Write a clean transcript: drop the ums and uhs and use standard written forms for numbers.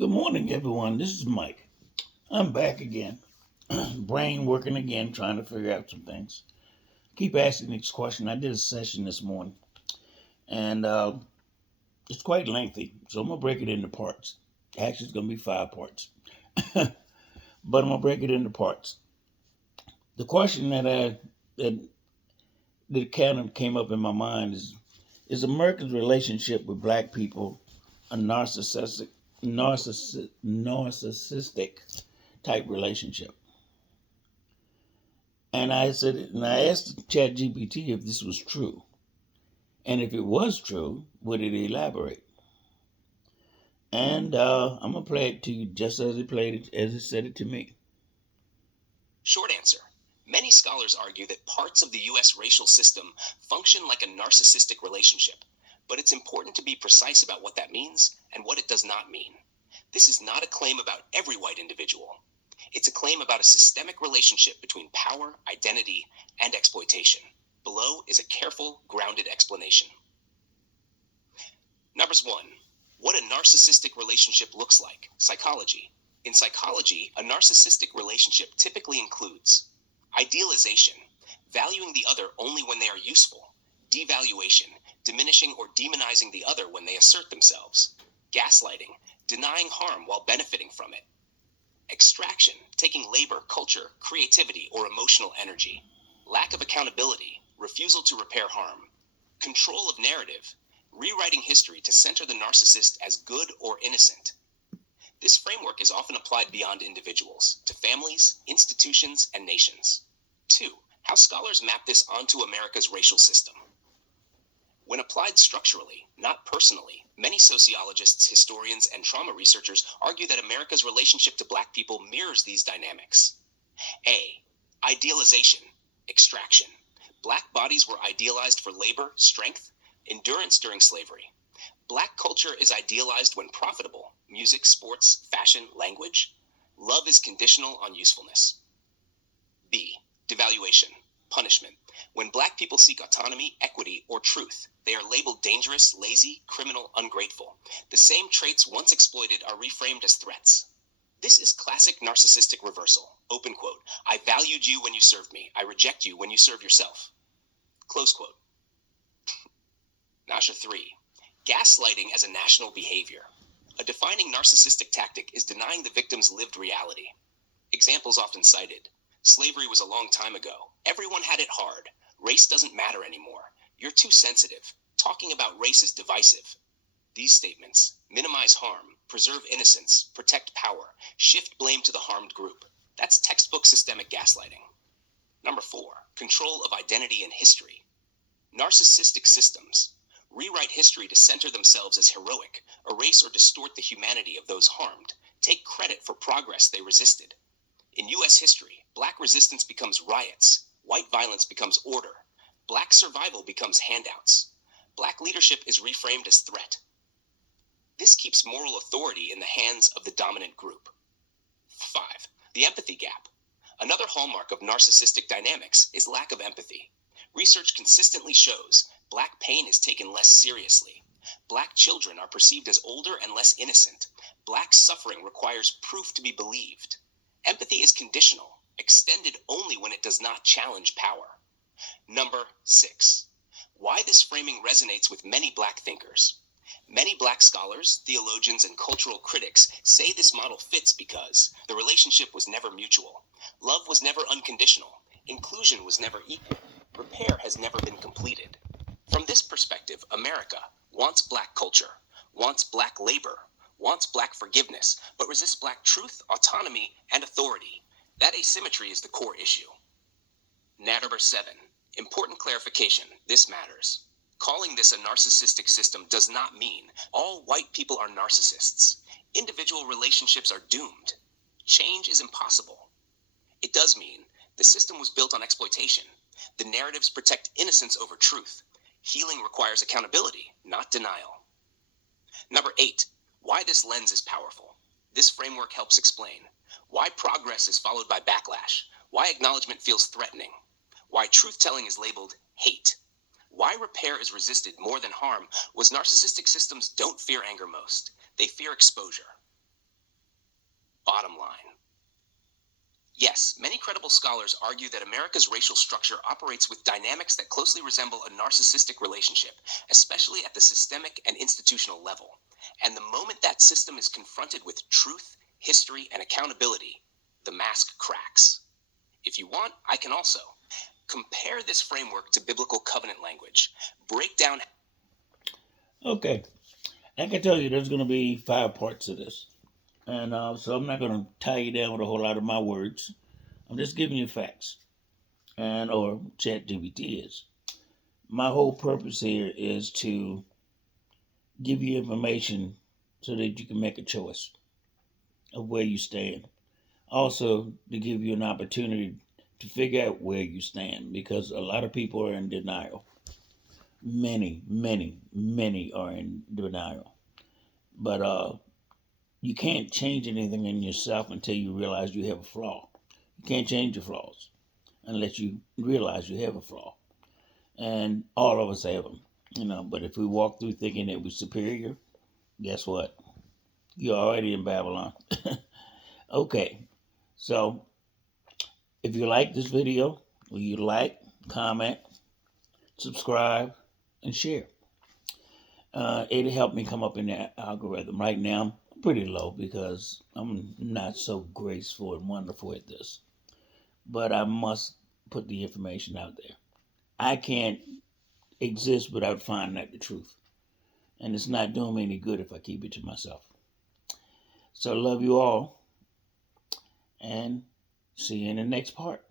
Good morning, everyone. This is Mike. I'm back again. Brain working again, trying to figure out some things. Keep asking this question. I did a session this morning, and it's quite lengthy, so I'm gonna break it into parts. Actually, it's gonna be 5 parts, but I'm gonna break it into parts. The question that kind of came up in my mind is America's relationship with Black people a narcissistic type relationship? And I asked ChatGPT if this was true. And if it was true, would it elaborate? And I'm gonna play it to you just as it said it to me. Short answer. Many scholars argue that parts of the U.S. racial system function like a narcissistic relationship, but it's important to be precise about what that means and what it does not mean. This is not a claim about every white individual. It's a claim about a systemic relationship between power, identity, and exploitation. Below is a careful, grounded explanation. Numbers 1. What a narcissistic relationship looks like. Psychology. In psychology, a narcissistic relationship typically includes idealization, valuing the other only when they are useful; devaluation, diminishing or demonizing the other when they assert themselves; gaslighting, denying harm while benefiting from it; extraction, taking labor, culture, creativity, or emotional energy; lack of accountability, refusal to repair harm; control of narrative, rewriting history to center the narcissist as good or innocent. This framework is often applied beyond individuals, to families, institutions, and nations. 2. How scholars map this onto America's racial system. When applied structurally, not personally, many sociologists, historians, and trauma researchers argue that America's relationship to Black people mirrors these dynamics. A. Idealization, extraction. Black bodies were idealized for labor, strength, endurance during slavery. Black culture is idealized when profitable: music, sports, fashion, language. Love is conditional on usefulness. B. Devaluation, punishment. When Black people seek autonomy, equity, or truth, they are labeled dangerous, lazy, criminal, ungrateful. The same traits once exploited are reframed as threats. This is classic narcissistic reversal. Open quote. I valued you when you served me. I reject you when you serve yourself. Close quote. Nasha 3. Gaslighting as a national behavior. A defining narcissistic tactic is denying the victim's lived reality. Examples often cited: slavery was a long time ago. Everyone had it hard. Race doesn't matter anymore. You're too sensitive. Talking about race is divisive. These statements minimize harm, preserve innocence, protect power, shift blame to the harmed group. That's textbook systemic gaslighting. Number 4. Control of identity and history. Narcissistic systems rewrite history to center themselves as heroic, erase or distort the humanity of those harmed, take credit for progress they resisted. In U.S. history, Black resistance becomes riots, white violence becomes order, Black survival becomes handouts. Black leadership is reframed as threat. This keeps moral authority in the hands of the dominant group. 5. The empathy gap. Another hallmark of narcissistic dynamics is lack of empathy. Research consistently shows Black pain is taken less seriously. Black children are perceived as older and less innocent. Black suffering requires proof to be believed. Empathy is conditional, extended only when it does not challenge power. Number 6. Why this framing resonates with many Black thinkers. Many Black scholars, theologians, and cultural critics say this model fits because the relationship was never mutual. Love was never unconditional. Inclusion was never equal. Repair has never been completed. From this perspective, America wants Black culture, wants Black labor, wants Black forgiveness, but resists Black truth, autonomy, and authority. That asymmetry is the core issue. Number 7. Important clarification. This matters. Calling this a narcissistic system does not mean all white people are narcissists. Individual relationships are doomed. Change is impossible. It does mean the system was built on exploitation. The narratives protect innocence over truth. Healing requires accountability, not denial. Number 8. Why this lens is powerful. This framework helps explain why progress is followed by backlash, why acknowledgement feels threatening, why truth-telling is labeled hate, why repair is resisted more than harm. Was narcissistic systems don't fear anger most. They fear exposure. Bottom line. Yes, many credible scholars argue that America's racial structure operates with dynamics that closely resemble a narcissistic relationship, especially at the systemic and institutional level. And the moment that system is confronted with truth, history, and accountability, the mask cracks. If you want, I can also compare this framework to biblical covenant language, break down. Okay, I can tell you there's going to be 5 parts to this. And so I'm not going to tie you down with a whole lot of my words. I'm just giving you facts. And or ChatGPT is. My whole purpose here is to give you information so that you can make a choice of where you stand. Also, to give you an opportunity to figure out where you stand because a lot of people are in denial. Many, many, many are in denial. But you can't change anything in yourself until you realize you have a flaw. You can't change your flaws unless you realize you have a flaw. And all of us have them, But if we walk through thinking that we're superior, guess what? You're already in Babylon. Okay, so if you like this video, will you like, comment, subscribe, and share? It'll help me come up in that algorithm. Right now, I'm pretty low because I'm not so graceful and wonderful at this. But I must put the information out there. I can't exist without finding out the truth. And it's not doing me any good if I keep it to myself. So I love you all and see you in the next part.